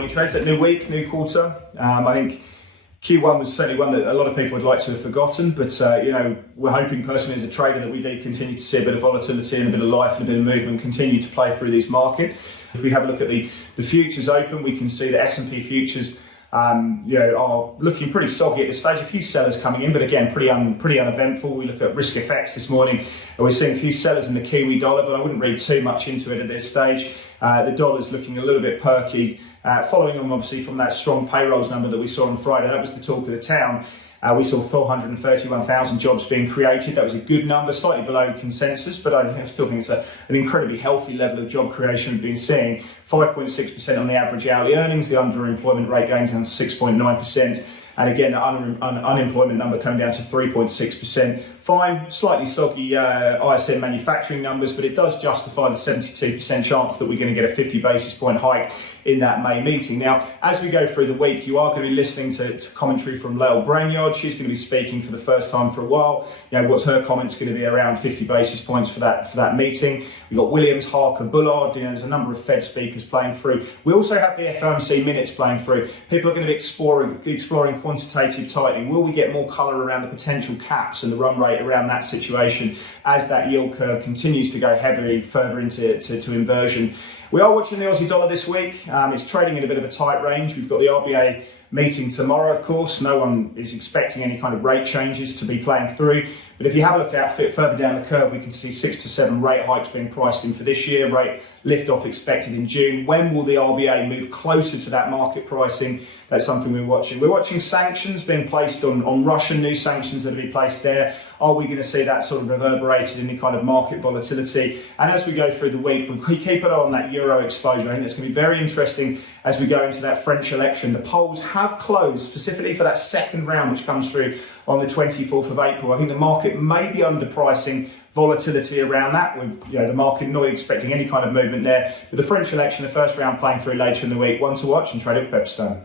morning, trades. New week, new quarter. I think Q1 was certainly one that a lot of people would like to have forgotten, but we're hoping personally as a trader that we do continue to see a bit of volatility and a bit of life and a bit of movement continue to play through this market. If we have a look at the futures open, we can see that S&P futures are looking pretty soggy at this stage. A few sellers coming in, but again, pretty uneventful. We look at risk effects this morning, and we're seeing a few sellers in the Kiwi dollar, but I wouldn't read too much into it at this stage. The dollar's looking a little bit perky, following on obviously from that strong payrolls number that we saw on Friday. That was the talk of the town. We saw 431,000 jobs being created. That was a good number, slightly below consensus, but I still think it's an incredibly healthy level of job creation we've been seeing. 5.6% on the average hourly earnings, the underemployment rate going down to 6.9%. And again, the unemployment number coming down to 3.6%. Fine, slightly soggy ISM manufacturing numbers, but it does justify the 72% chance that we're going to get a 50 basis point hike in that May meeting. Now, as we go through the week, you are going to be listening to commentary from Lael Branyard. She's going to be speaking for the first time for a while. What's her comments going to be around 50 basis points for that meeting. We've got Williams, Harker, Bullard. There's a number of Fed speakers playing through. We also have the FOMC minutes playing through. People are going to be exploring quantitative tightening. Will we get more colour around the potential caps and the run rate around that situation as that yield curve continues to go heavily further into inversion? We are watching the Aussie dollar this week. It's trading in a bit of a tight range. We've got the RBA meeting tomorrow, of course. No one is expecting any kind of rate changes to be playing through. But if you have a look out further down the curve, we can see 6 to 7 rate hikes being priced in for this year. Rate lift-off expected in June. When will the RBA move closer to that market pricing? That's something we're watching. We're watching sanctions being placed on Russian, new sanctions that will be placed there. Are we going to see that sort of reverberated in any kind of market volatility? And as we go through the week, we keep an eye on that euro exposure. I think that's going to be very interesting as we go into that French election. The polls have closed specifically for that second round, which comes through on the 24th of April. I think the market may be underpricing volatility around that, with the market not expecting any kind of movement there. With the French election, the first round playing through later in the week. One to watch and trade at Pepperstone.